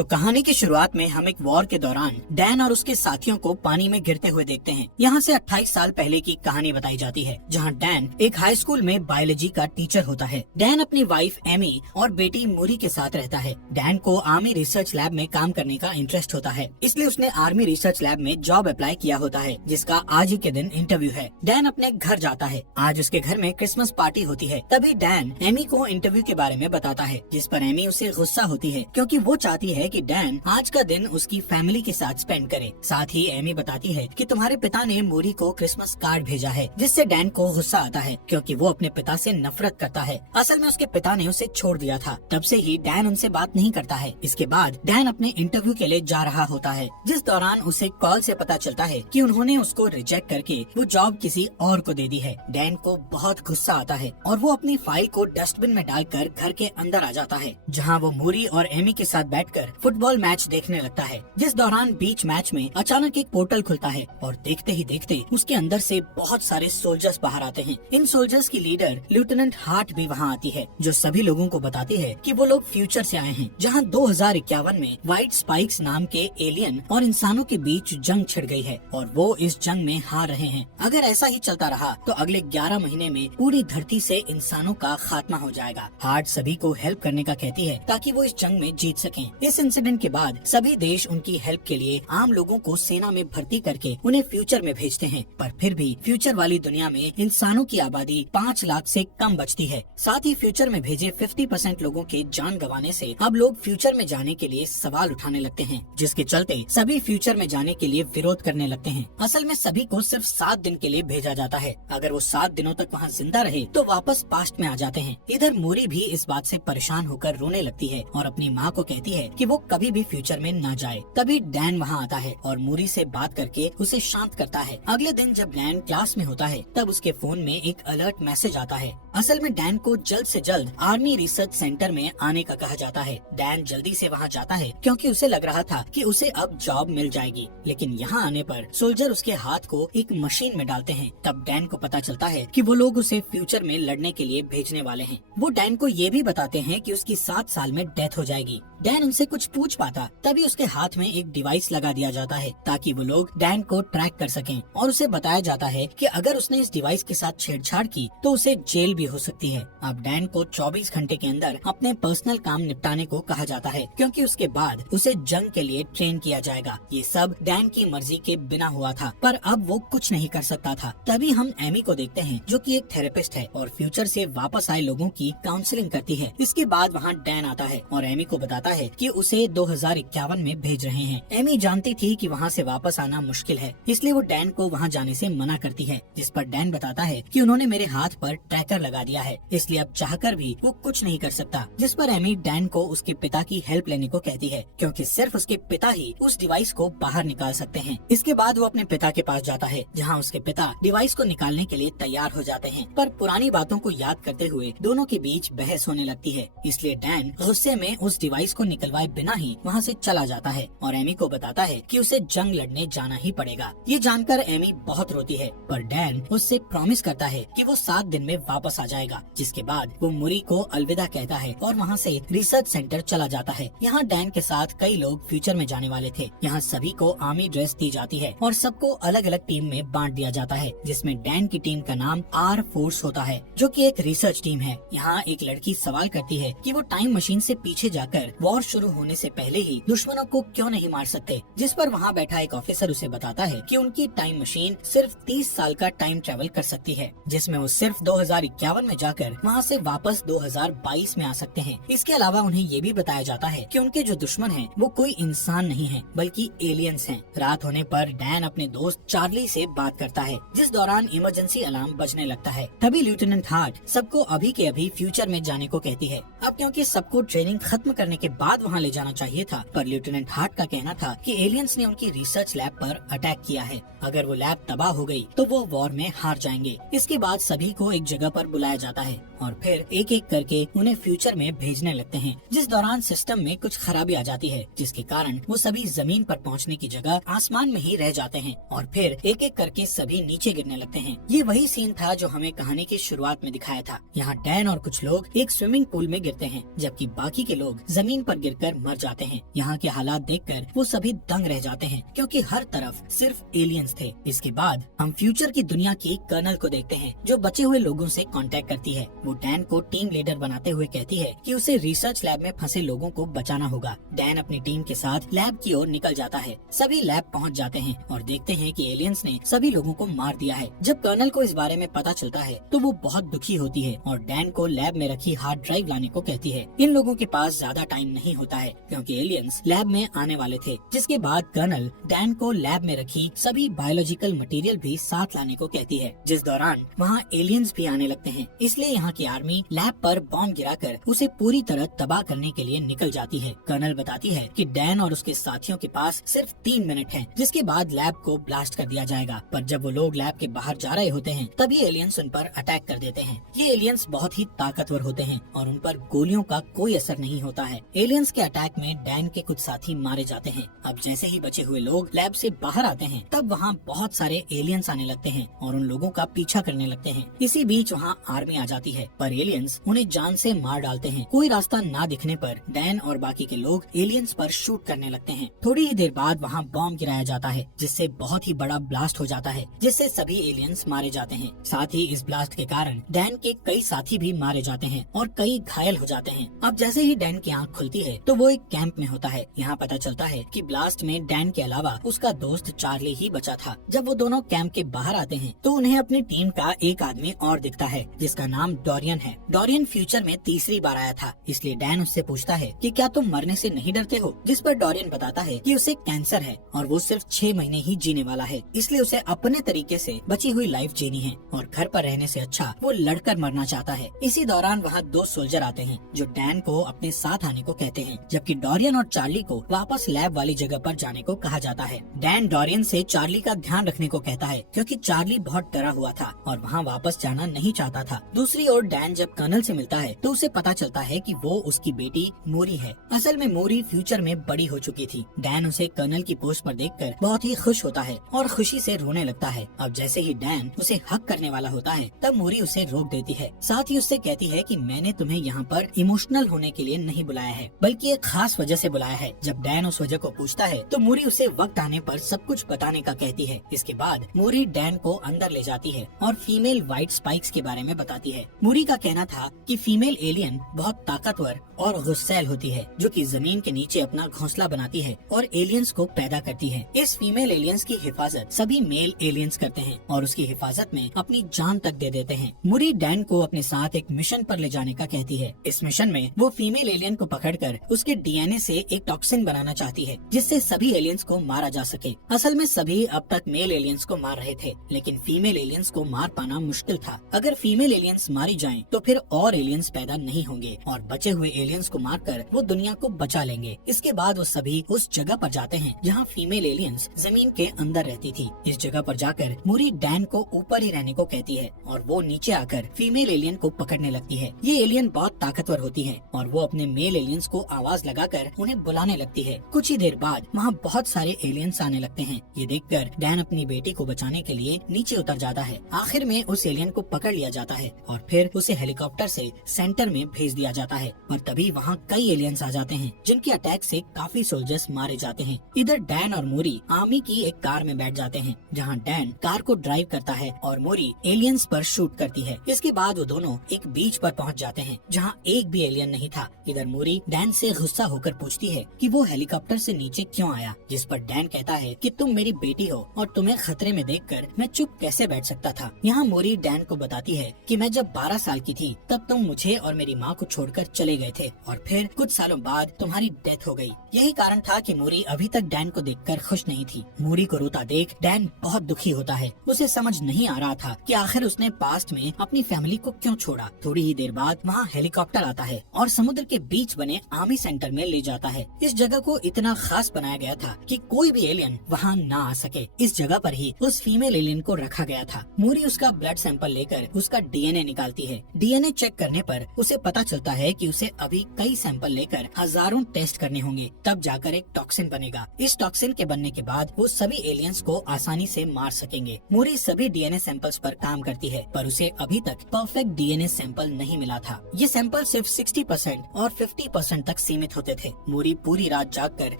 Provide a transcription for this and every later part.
तो कहानी की शुरुआत में हम एक वॉर के दौरान डैन और उसके साथियों को पानी में गिरते हुए देखते हैं। यहाँ से 28 साल पहले की कहानी बताई जाती है, जहाँ डैन एक हाई स्कूल में बायोलॉजी का टीचर होता है। डैन अपनी वाइफ एमी और बेटी मूरी के साथ रहता है। डैन को आर्मी रिसर्च लैब में काम करने का इंटरेस्ट होता है, इसलिए उसने आर्मी रिसर्च लैब में जॉब अप्लाई किया होता है, जिसका आज ही के दिन इंटरव्यू है। डैन अपने घर जाता है। आज उसके घर में क्रिसमस पार्टी होती है। तभी डैन एमी को इंटरव्यू के बारे में बताता है, जिस पर एमी उसे गुस्सा होती है, क्योंकि वो चाहती है कि डैन आज का दिन उसकी फैमिली के साथ स्पेंड करे। साथ ही एमी बताती है कि तुम्हारे पिता ने मूरी को क्रिसमस कार्ड भेजा है, जिससे डैन को गुस्सा आता है, क्योंकि वो अपने पिता से नफरत करता है। असल में उसके पिता ने उसे छोड़ दिया था, तब से ही डैन उनसे बात नहीं करता है। इसके बाद डैन अपने इंटरव्यू के लिए जा रहा होता है, जिस दौरान उसे कॉल से पता चलता है कि उन्होंने उसको रिजेक्ट करके वो जॉब किसी और को दे दी है। डैन को बहुत गुस्सा आता है और वो अपनी फाइल को डस्टबिन में डालकर घर के अंदर आ जाता है, जहाँ वो मूरी और एमी के साथ बैठकर फुटबॉल मैच देखने लगता है। जिस दौरान बीच मैच में अचानक एक पोर्टल खुलता है और देखते ही देखते उसके अंदर से बहुत सारे सोल्जर्स बाहर आते हैं। इन सोल्जर्स की लीडर लेफ्टिनेंट हार्ट भी वहाँ आती है, जो सभी लोगों को बताती है कि वो लोग फ्यूचर से आए हैं, जहाँ 2051 में व्हाइट स्पाइक्स नाम के एलियन और इंसानों के बीच जंग छिड़ गई है और वो इस जंग में हार रहे हैं। अगर ऐसा ही चलता रहा तो अगले 11 महीने में पूरी धरती से इंसानों का खात्मा हो जाएगा। हार्ट सभी को हेल्प करने का कहती है, ताकि वो इस जंग में जीत सकें। इस इंसिडेंट के बाद सभी देश उनकी हेल्प के लिए आम लोगों को सेना में भर्ती करके उन्हें फ्यूचर में भेजते हैं, पर फिर भी फ्यूचर वाली दुनिया में इंसानों की आबादी 5 लाख से कम बचती है। साथ ही फ्यूचर में भेजे 50% लोगों के जान गंवाने से अब लोग फ्यूचर में जाने के लिए सवाल उठाने लगते हैं, जिसके चलते सभी फ्यूचर में जाने के लिए विरोध करने लगते हैं। असल में सभी को सिर्फ 7 दिन के लिए भेजा जाता है। अगर वो 7 दिनों तक वहाँ जिंदा रहे तो वापस पास्ट में आ जाते हैं। इधर मूरी भी इस बात से परेशान होकर रोने लगती है और अपनी माँ को कहती है कि वो कभी भी फ्यूचर में न जाए। तभी डैन वहाँ आता है और मूरी से बात करके उसे शांत करता है। अगले दिन जब डैन क्लास में होता है, तब उसके फोन में एक अलर्ट मैसेज आता है। असल में डैन को जल्द से जल्द आर्मी रिसर्च सेंटर में आने का कहा जाता है। डैन जल्दी से वहाँ जाता है, क्योंकि उसे लग रहा था कि उसे अब जॉब मिल जाएगी, लेकिन यहाँ आने पर सोल्जर उसके हाथ को एक मशीन में डालते हैं। तब डैन को पता चलता है कि वो लोग उसे फ्यूचर में लड़ने के लिए भेजने वाले हैं। वो डैन को ये भी बताते हैं कि उसकी 7 साल में डेथ हो जाएगी। डैन उनसे कुछ पूछ पाता, तभी उसके हाथ में एक डिवाइस लगा दिया जाता है, ताकि वो लोग डैन को ट्रैक कर सकें, और उसे बताया जाता है कि अगर उसने इस डिवाइस के साथ छेड़छाड़ की तो उसे जेल भी हो सकती है। अब डैन को 24 घंटे के अंदर अपने पर्सनल काम निपटाने को कहा जाता है, क्योंकि उसके बाद उसे जंग के लिए ट्रेन किया जाएगा। ये सब डैन की मर्जी के बिना हुआ था, पर अब वो कुछ नहीं कर सकता था। तभी हम एमी को देखते हैं, जो कि एक थेरेपिस्ट है और फ्यूचर से वापस आए लोगों की काउंसलिंग करती है। इसके बाद वहाँ डैन आता है और एमी को बताता है कि उसे 2051 में भेज रहे हैं। एमी जानती थी कि वहाँ से वापस आना मुश्किल है, इसलिए वो डैन को वहाँ जाने से मना करती है, जिस पर डैन बताता है कि उन्होंने मेरे हाथ पर ट्रैकर लगा दिया है, इसलिए अब चाहकर भी वो कुछ नहीं कर सकता। जिस पर एमी डैन को उसके पिता की हेल्प लेने को कहती है, क्योंकि सिर्फ उसके पिता ही उस डिवाइस को बाहर निकाल सकते हैं। इसके बाद वो अपने पिता के पास जाता है, जहाँ उसके पिता डिवाइस को निकालने के लिए तैयार हो जाते हैं, पर पुरानी बातों को याद करते हुए दोनों के बीच बहस होने लगती है। इसलिए डैन गुस्से में उस डिवाइस को निकलवाए बिना ही वहाँ से चला जाता है और एमी को बताता है कि उसे जंग लड़ने जाना ही पड़ेगा। ये जानकर एमी बहुत रोती है, पर डैन उससे प्रॉमिस करता है कि वो 7 दिन में वापस आ जाएगा। जिसके बाद वो मूरी को अलविदा कहता है और वहाँ से रिसर्च सेंटर चला जाता है। यहाँ डैन के साथ कई लोग फ्यूचर में जाने वाले थे। यहाँ सभी को आर्मी ड्रेस दी जाती है और सबको अलग अलग टीम में बांट दिया जाता है, जिसमें डैन की टीम का नाम आर फोर्स होता है, जो कि एक रिसर्च टीम है। यहाँ एक लड़की सवाल करती है कि वो टाइम मशीन से पीछे जाकर वॉर शुरू होने से पहले ही दुश्मनों को क्यों नहीं मार सकते, जिस पर वहाँ बैठा एक ऑफिसर उसे बताता है कि उनकी टाइम मशीन सिर्फ 30 साल का टाइम ट्रेवल कर सकती है, जिसमें वो सिर्फ 2051 में जाकर वहाँ से वापस 2022 में आ सकते हैं। इसके अलावा उन्हें ये भी बताया जाता है कि उनके जो दुश्मन हैं वो कोई इंसान नहीं है, बल्कि एलियंस हैं। रात होने पर डैन अपने दोस्त चार्ली से बात करता है, जिस दौरान इमरजेंसी अलार्म बजने लगता है। तभी लेफ्टिनेंट हार्ट सबको अभी के अभी फ्यूचर में जाने को कहती है। अब क्योंकि सबको ट्रेनिंग खत्म करने के बाद वहाँ ले जाना चाहिए था, पर लेफ्टिनेंट हार्ट का कहना था कि एलियंस ने उनकी रिसर्च लैब पर अटैक किया है। अगर वो लैब तबाह हो गई तो वो वॉर में हार जाएंगे। इसके बाद सभी को एक जगह पर बुलाया जाता है और फिर एक एक करके उन्हें फ्यूचर में भेजने लगते हैं, जिस दौरान सिस्टम में कुछ खराबी आ जाती है, जिसके कारण वो सभी जमीन पर पहुंचने की जगह आसमान में ही रह जाते हैं और फिर एक एक करके सभी नीचे गिरने लगते हैं। ये वही सीन था जो हमें कहानी की शुरुआत में दिखाया था। यहाँ डैन और कुछ लोग एक स्विमिंग पूल में गिरते हैं, जबकि बाकी के लोग जमीन पर गिरकर मर जाते हैं। यहाँ के हालात देखकर वो सभी दंग रह जाते हैं, क्योंकि हर तरफ सिर्फ एलियंस थे। इसके बाद हम फ्यूचर की दुनिया की कर्नल को देखते हैं, जो बचे हुए लोगों से कांटेक्ट करती है। वो डैन को टीम लीडर बनाते हुए कहती है कि उसे रिसर्च लैब में फंसे लोगों को बचाना होगा। डैन अपनी टीम के साथ लैब की ओर निकल जाता है। सभी लैब पहुंच जाते हैं और देखते हैं कि एलियंस ने सभी लोगों को मार दिया है। जब कर्नल को इस बारे में पता चलता है तो वो बहुत दुखी होती है और डैन को लैब में रखी हार्ड ड्राइव लाने को कहती है। इन लोगों के पास ज्यादा टाइम नहीं होता है, क्योंकि एलियंस लैब में आने वाले थे। जिसके बाद कर्नल डैन को लैब में रखी सभी बायोलॉजिकल मटेरियल भी साथ लाने को कहती है, जिस दौरान वहाँ एलियंस भी आने लगते हैं। इसलिए यहाँ की आर्मी लैब पर बॉम्ब गिराकर उसे पूरी तरह तबाह करने के लिए निकल जाती है। कर्नल बताती है कि डैन और उसके साथियों के पास सिर्फ 3 मिनट हैं, जिसके बाद लैब को ब्लास्ट कर दिया जाएगा। पर जब वो लोग लैब के बाहर जा रहे होते हैं, तभी एलियंस उन पर अटैक कर देते हैं। ये एलियंस बहुत ही ताकतवर होते हैं और उन पर गोलियों का कोई असर नहीं होता है। एलियंस के अटैक में डैन के कुछ साथी मारे जाते हैं। अब जैसे ही बचे हुए लोग लैब से बाहर आते हैं, तब वहाँ बहुत सारे एलियंस आने लगते हैं और उन लोगों का पीछा करने लगते हैं। इसी बीच वहाँ आर्मी आ जाती है, पर एलियंस उन्हें जान से मार डालते हैं। कोई रास्ता ना दिखने पर डैन और बाकी के लोग एलियंस पर शूट करने लगते हैं। थोड़ी ही देर बाद वहाँ बॉम्ब गिराया जाता है, जिससे बहुत ही बड़ा ब्लास्ट हो जाता है, जिससे सभी एलियंस मारे जाते हैं। साथ ही इस ब्लास्ट के कारण डैन के कई साथी भी मारे जाते हैं और कई घायल हो जाते हैं। अब जैसे ही डैन की आंख खुलती है तो वो एक कैंप में होता है। यहाँ पता चलता है कि ब्लास्ट में डैन के अलावा उसका दोस्त चार्ली ही बचा था। जब वो दोनों कैंप के बाहर आते हैं तो उन्हें अपनी टीम का एक आदमी और दिखता है, जिसका नाम डोरियन है। डोरियन फ्यूचर में तीसरी बार आया था, इसलिए डैन उससे पूछता है कि क्या तुम मरने से नहीं डरते हो, जिस पर डोरियन बताता है कि उसे कैंसर है और वो सिर्फ 6 महीने ही जीने वाला है, इसलिए उसे अपने तरीके से बची हुई लाइफ जीनी है और घर पर रहने से अच्छा वो लड़कर मरना चाहता है। इसी दौरान वहाँ 2 सोल्जर आते हैं जो डैन को अपने साथ आने को कहते हैं, जबकि डोरियन और चार्ली को वापस लैब वाली जगह पर जाने को कहा जाता है। डैन डोरियन से चार्ली का ध्यान रखने को कहता है, क्योंकि चार्ली बहुत डरा हुआ था और वहाँ वापस जाना नहीं चाहता था। दूसरी ओर डैन जब कर्नल से मिलता है तो उसे पता चलता है कि वो उसकी बेटी मोरी है। असल में मोरी फ्यूचर में बड़ी हो चुकी थी। डैन उसे कर्नल की पोस्ट पर देखकर बहुत ही खुश होता है और खुशी से रोने लगता है। अब जैसे ही डैन उसे हक करने वाला होता है, तब मोरी उसे रोक देती है। साथ ही उससे कहती है कि मैंने तुम्हें यहाँ पर इमोशनल होने के लिए नहीं बुलाया है, बल्कि एक खास वजह से बुलाया है। जब डैन उस वजह को पूछता है तो मोरी उसे वक्त आने पर सब कुछ बताने का कहती है। इसके बाद मोरी डैन को अंदर ले जाती है और फीमेल व्हाइट स्पाइक्स के बारे में बताती है। मोरी का कहना था कि फीमेल एलियन बहुत ताकतवर और गुस्सैल होती है, जो कि जमीन के नीचे अपना घोंसला बनाती है और एलियंस को पैदा करती है। इस फीमेल एलियंस की हिफाजत सभी मेल एलियंस करते हैं और उसकी हिफाजत में अपनी जान तक दे देते हैं। मोरी डैन को अपने साथ एक मिशन पर ले जाने का कहती है। इस मिशन में वो फीमेल एलियन को पकड़कर उसके डीएनए से एक टॉक्सिन बनाना चाहती है, जिससे सभी एलियंस को मारा जा सके। असल में सभी अब तक मेल एलियंस को मार रहे थे, लेकिन फीमेल एलियंस को मार पाना मुश्किल था। अगर फीमेल एलियंस मारी जाएं, तो फिर और एलियंस पैदा नहीं होंगे और बचे हुए एलियंस को मारकर वो दुनिया को बचा लेंगे। इसके बाद वो सभी उस जगह पर जाते हैं जहाँ फीमेल एलियंस जमीन के अंदर रहती थी। इस जगह पर जाकर मोरी डैन को ऊपर ही रहने को कहती है और वो नीचे आकर फीमेल एलियन को पकड़ने लगती है। ये एलियन बहुत ताकतवर होती है और वो अपने मेल एलियंस को आवाज लगाकर उन्हें बुलाने लगती है। कुछ ही देर बाद वहाँ बहुत सारे एलियंस आने लगते हैं। ये देखकर डैन अपनी बेटी को बचाने के लिए नीचे उतर जाता है। आखिर में उस एलियन को पकड़ लिया जाता है और फिर उसे हेलीकॉप्टर से सेंटर में भेज दिया जाता है। पर तभी वहाँ कई एलियंस आ जाते हैं, जिनके अटैक से काफी सोल्जर्स मारे जाते हैं। इधर डैन और मोरी आर्मी की एक कार में बैठ जाते हैं, जहाँ डैन कार को ड्राइव करता है और मोरी एलियंस पर शूट करती है। इसके बाद वो दोनों एक बीच पर पहुँच जाते हैं, जहाँ एक भी एलियन नहीं था। इधर मोरी डैन से गुस्सा होकर पूछती है कि वो हेलीकॉप्टर से नीचे क्यों आया, जिस पर डैन कहता है कि तुम मेरी बेटी हो और तुम्हें खतरे में देखकर मैं चुप कैसे बैठ सकता था। यहाँ मोरी डैन को बताती है कि मैं जब 12 साल की थी तब तुम मुझे और मेरी माँ को छोड़कर चले गए थे और फिर कुछ सालों बाद तुम्हारी डेथ हो गई। यही कारण था कि मोरी अभी तक डैन को देखकर खुश नहीं थी। मोरी को रोता देख डैन बहुत दुखी होता है। उसे समझ नहीं आ रहा था कि आखिर उसने पास्ट में अपनी फैमिली को क्यों छोड़ा। थोड़ी ही देर बाद वहाँ हेलीकॉप्टर आता है और समुद्र के बीच बने आर्मी सेंटर में ले जाता है। इस जगह को इतना खास बनाया गया था कि कोई भी एलियन वहाँ ना आ सके। इस जगह पर ही उस फीमेल एलियन को रखा गया था। मोरी उसका ब्लड सैंपल लेकर उसका डीएनए निकालती है। डीएनए चेक करने पर उसे पता चलता है कि उसे अभी कई सैंपल लेकर हजारों टेस्ट करने होंगे, तब जाकर एक टॉक्सिन बनेगा। इस टॉक्सिन के बनने के बाद वो सभी एलियंस को आसानी से मार सकेंगे। मूरी सभी डीएनए सैंपल्स पर काम करती है, पर उसे अभी तक परफेक्ट डीएनए सैंपल नहीं मिला था। ये सैंपल सिर्फ 60% और 50% तक सीमित होते थे। मूरी पूरी रात जागकर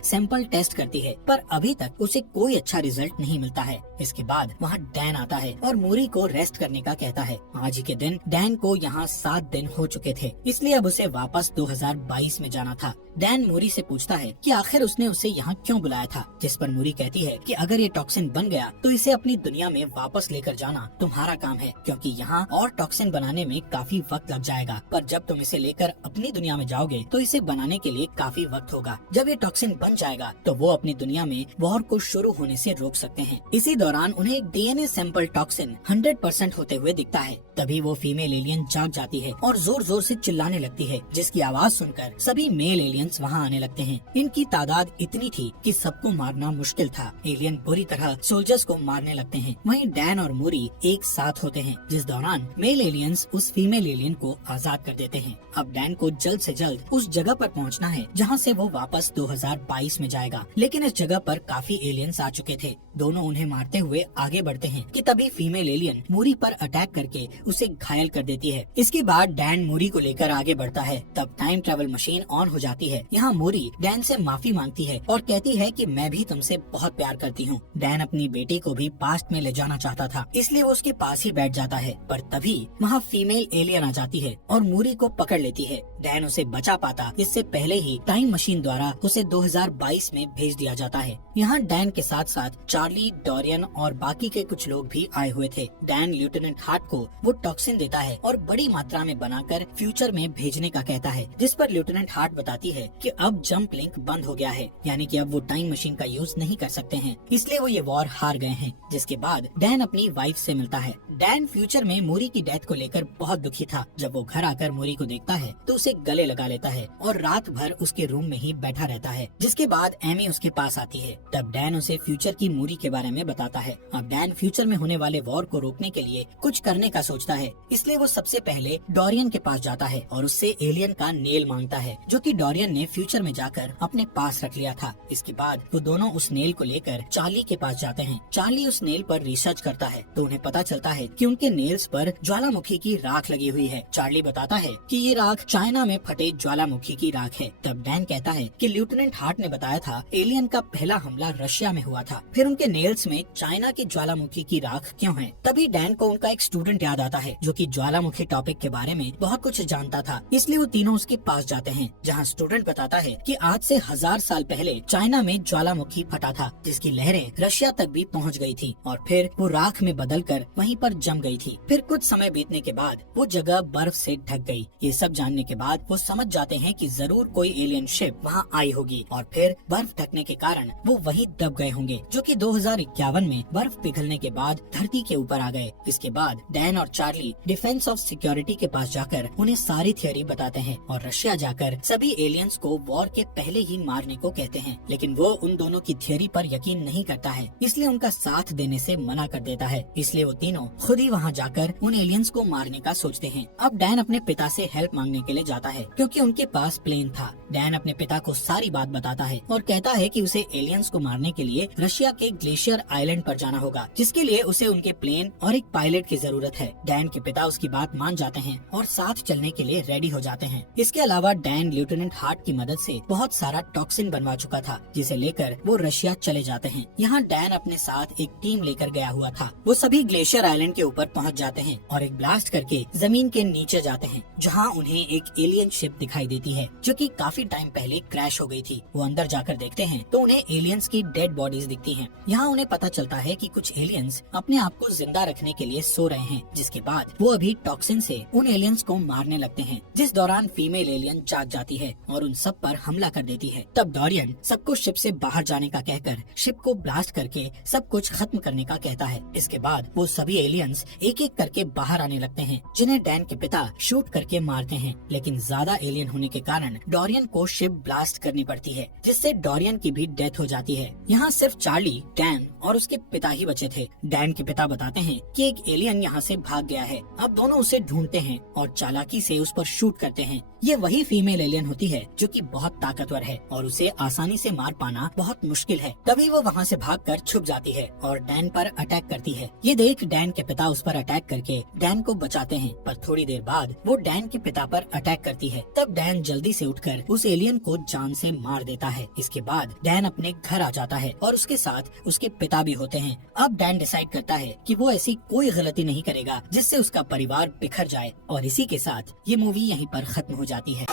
सैंपल टेस्ट करती है, पर अभी तक उसे कोई अच्छा रिजल्ट नहीं मिलता है। इसके बाद वहाँ डैन आता है और मूरी को रेस्ट करने का कहता है। आज ही के दिन डैन को यहाँ 7 दिन हो चुके थे, इसलिए अब उसे वापस 2022 में जाना था। डैन मूरी से पूछता है कि आखिर उसने उसे यहाँ क्यों बुलाया था, जिस पर मूरी कहती है कि अगर ये टॉक्सिन बन गया तो इसे अपनी दुनिया में वापस लेकर जाना तुम्हारा काम है, क्योंकि यहाँ और टॉक्सिन बनाने में काफी वक्त लग जाएगा, पर जब तुम इसे लेकर अपनी दुनिया में जाओगे तो इसे बनाने के लिए काफी वक्त होगा। जब ये टॉक्सिन बन जाएगा तो वो अपनी दुनिया में वॉर को शुरू होने से रोक सकते हैं। इसी दौरान उन्हें एक डीएनए सैंपल टॉक्सिन 100% होते हुए दिखता है। तभी वो फीमेल एलियन जाग जाती है और जोर जोर से चिल्लाने लगती है, जिसकी आवाज सुनकर सभी मेल एलियंस वहाँ आने लगते हैं। इनकी तादाद इतनी थी कि सबको मारना मुश्किल था। एलियन बुरी तरह सोल्जर्स को मारने लगते हैं। वहीं डैन और मूरी एक साथ होते हैं, जिस दौरान मेल एलियंस उस फीमेल एलियन को आजाद कर देते हैं। अब डैन को जल्द से जल्द उस जगह पर पहुंचना है जहां से वो वापस 2022 में जाएगा, लेकिन इस जगह पर काफी एलियंस आ चुके थे। दोनों उन्हें मारते हुए आगे बढ़ते हैं कि तभी फीमेल एलियन मूरी पर अटैक करके उसे घायल कर देती है। इसके बाद डैन मूरी को लेकर आगे बढ़ता है। तब टाइम ट्रेवल मशीन ऑन हो जाती है। यहाँ मूरी डैन से माफी मांगती है और कहती है कि मैं भी तुमसे बहुत प्यार करती हूँ। डैन अपनी बेटी को भी पास्ट में ले जाना चाहता था, इसलिए वो उसके पास ही बैठ जाता है, पर तभी वहाँ फीमेल एलियन आ जाती है और मूरी को पकड़ लेती है। डैन उसे बचा पाता, इससे पहले ही टाइम मशीन द्वारा उसे 2022 में भेज दिया जाता है। यहाँ डैन के साथ साथ चार्ली, डोरियन और बाकी के कुछ लोग भी आए हुए थे। डैन लेफ्टिनेंट हार्ट को वो टॉक्सिन देता है और बड़ी मात्रा में बनाकर फ्यूचर में भेजने का कहता है, जिस पर लेफ्टिनेंट हार्ट बताती है कि अब जंप लिंक बंद हो गया है, यानी कि अब वो टाइम मशीन का यूज नहीं कर सकते हैं, इसलिए वो ये वॉर हार गए हैं। जिसके बाद डैन अपनी वाइफ से मिलता है। डैन फ्यूचर में मूरी की डेथ को लेकर बहुत दुखी था। जब वो घर आकर मूरी को देखता है तो उसे गले लगा लेता है और रात भर उसके रूम में ही बैठा रहता है। जिसके बाद एमी उसके पास आती है। तब डैन उसे फ्यूचर की मूरी के बारे में बताता है। अब डैन फ्यूचर में होने वाले वॉर को रोकने के लिए कुछ करने का सोचता है, इसलिए वो सबसे पहले डोरियन के पास जाता है और उससे एलियन का नेल मांगता है, जो कि डोरियन ने फ्यूचर में जाकर अपने पास रख लिया था। इसके बाद वो दोनों उस नेल को लेकर चार्ली के पास जाते हैं। चार्ली उस नेल पर रिसर्च करता है तो उन्हें पता चलता है कि उनके नेल्स पर ज्वालामुखी की राख लगी हुई है। चार्ली बताता है कि ये राख चाइना में फटे ज्वालामुखी की राख है। तब डैन कहता है कि लेफ्टिनेंट हार्ट ने बताया था एलियन का पहला हमला रशिया में हुआ था, फिर उनके नेल्स में चाइना की ज्वालामुखी की राख क्यों है। तभी डैन को उनका एक स्टूडेंट याद आता है जो कि ज्वालामुखी टॉपिक के बारे में बहुत कुछ जानता था, इसलिए वो तीनों उसके पास जाते हैं, जहाँ स्टूडेंट बताता है कि आज से 1000 साल पहले चाइना में ज्वालामुखी फटा था, जिसकी लहरें रशिया तक भी पहुँच गयी थी और फिर वो राख में बदलकर वहीं पर जम गई थी। फिर कुछ समय बीतने के बाद वो जगह बर्फ से ढक गई। ये सब जानने के बाद वो समझ जाते हैं कि जरूर कोई एलियन शिप वहाँ आई होगी और फिर बर्फ ढकने के कारण वो वहीं दब गए होंगे, जो कि 2051 में बर्फ पिघलने के बाद धरती के ऊपर आ गए। इसके बाद डैन और चार्ली डिफेंस ऑफ सिक्योरिटी के पास जाकर उन्हें सारी थ्योरी बताते हैं और रशिया जाकर सभी एलियंस को वॉर के पहले ही मारने को कहते हैं, लेकिन वो उन दोनों की थ्योरी पर यकीन नहीं करता है, इसलिए उनका साथ देने से मना कर देता है। इसलिए वो तीनों खुद ही वहाँ जाकर उन एलियंस को मारने का सोचते हैं। अब डैन अपने पिता से हेल्प मांगने के लिए जाता है क्योंकि उनके पास प्लेन था। डैन अपने पिता को सारी बात बताता है और कहता है कि उसे एलियंस को मारने के लिए रशिया के ग्लेशियर आइलैंड पर जाना होगा, जिसके लिए उसे उनके प्लेन और एक पायलट की जरूरत है। डैन के पिता उसकी बात मान जाते हैं और साथ चलने के लिए रेडी हो जाते हैं। इसके अलावा डैन लेफ्टिनेंट हार्ट की मदद से बहुत सारा टॉक्सिन बनवा चुका था, जिसे लेकर वो रशिया चले जाते हैं। यहाँ डैन अपने साथ एक टीम लेकर गया हुआ था। वो सभी ग्लेशियर आइलैंड के ऊपर पहुँच जाते हैं और एक ब्लास्ट करके जमीन के नीचे जाते हैं, जहाँ उन्हें एक एलियन शिप दिखाई देती है जो कि काफी टाइम पहले क्रैश हो गई थी। वो अंदर जाकर देखते हैं तो उन्हें एलियंस की डेड बॉडीज दिखती हैं। यहाँ उन्हें पता चलता है कि कुछ एलियंस अपने आप को जिंदा रखने के लिए सो रहे हैं, जिसके बाद वो अभी टॉक्सिन से उन एलियंस को मारने लगते हैं, जिस दौरान फीमेल एलियन जाग जाती है और उन सब पर हमला कर देती है। तब डोरियन सबको शिप से बाहर जाने का कहकर शिप को ब्लास्ट करके सब कुछ खत्म करने का कहता है। इसके बाद वो सभी एलियंस एक एक करके बाहर आने लगते हैं, जिन्हें डैन के पिता शूट करके मारते हैं, लेकिन ज्यादा एलियन होने के कारण डोरियन को शिप ब्लास्ट करनी पड़ती है, जिससे डोरियन की भी डेथ हो जाती है। यहाँ सिर्फ चार्ली, डैन और उसके पिता ही बचे थे। डैन के पिता बताते हैं कि एक एलियन यहाँ से भाग गया है। अब दोनों उसे ढूंढते हैं और चालाकी से उस पर शूट करते हैं। ये वही फीमेल एलियन होती है जो कि बहुत ताकतवर है और उसे आसानी से मार पाना बहुत मुश्किल है। तभी वो वहाँ से भागकर छुप जाती है और डैन पर अटैक करती है। ये देख डैन के पिता उस पर अटैक करके डैन को बचाते हैं, पर थोड़ी देर बाद वो डैन के पिता पर अटैक करती है। तब डैन जल्दी से उठकर उस एलियन को जान से मार देता है। इसके बाद डैन अपने घर आ जाता है और उसके साथ उसके पिता भी होते हैं। अब डैन डिसाइड करता है कि वो ऐसी कोई गलती नहीं करेगा जिससे उसका परिवार बिखर जाए। और इसी के साथ ये मूवी यहीं पर खत्म हो जाती है।